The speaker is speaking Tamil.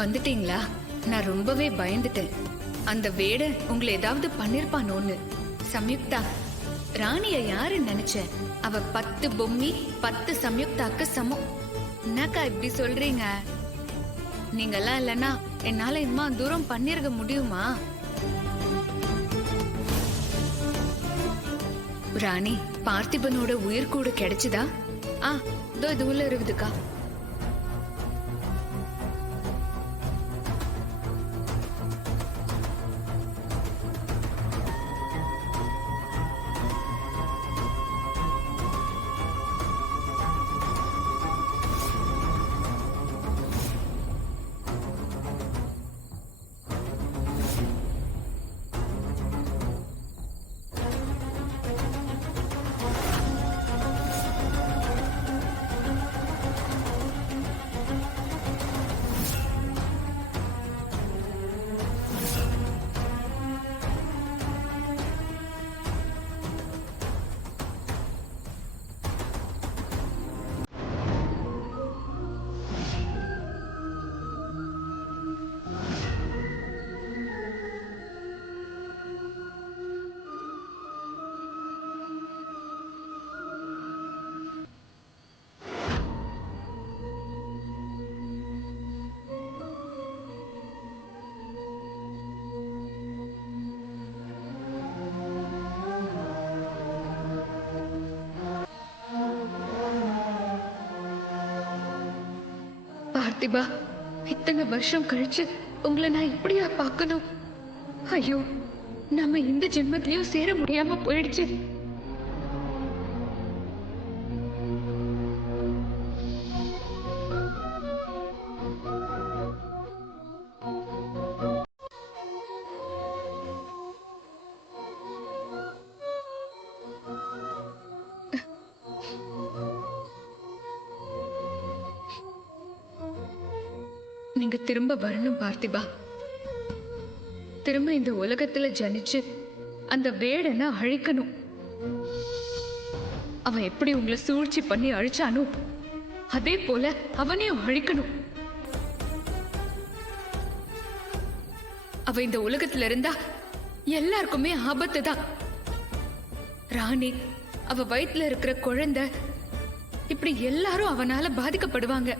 வந்துட்டீங்களா? நான் ரொம்பவே பயந்துட்டேன். அந்த வேட உங்களை ஏதாவது பண்ணிருப்பானோன்னு. சம்யுக்தா, ராணிய யாரு நினைச்ச? அவ 10 பொம்மி 10 சம்யுக்தாக்கு சமம். என்னக்கா இப்படி சொல்றீங்க? நீங்கெல்லாம் இல்லனா என்னால இம்மா தூரம் பண்ணிருக்க முடியுமா? ராணி, பார்த்திபனோட உயிர் கூட கிடைச்சுதா? இதோ இது உள்ள இருக்குதுக்கா. பார்த்திபா, இத்தனை வருஷம் கழிச்சு உங்களை நான் இப்படியா பார்க்கணும்? ஐயோ, நம்ம இந்த ஜென்மத்திலயும் சேர முடியாம போயிடுச்சு. நீங்க திரும்ப வரணும் பார்த்திபா. திரும்ப இந்த உலகத்துல ஜனிச்சு அந்த வேடனை அழிக்கணும். அவன் எப்படி உங்களை சூழ்ச்சி பண்ணி அழிச்சானோ அதே போல அவனையும் அழிக்கணும். அவ இந்த உலகத்துல இருந்தா எல்லாருக்குமே ஆபத்து தான். ராணி, அவ வயித்துல இருக்கிற குழந்தை, இப்படி எல்லாரும் அவனால பாதிக்கப்படுவாங்க.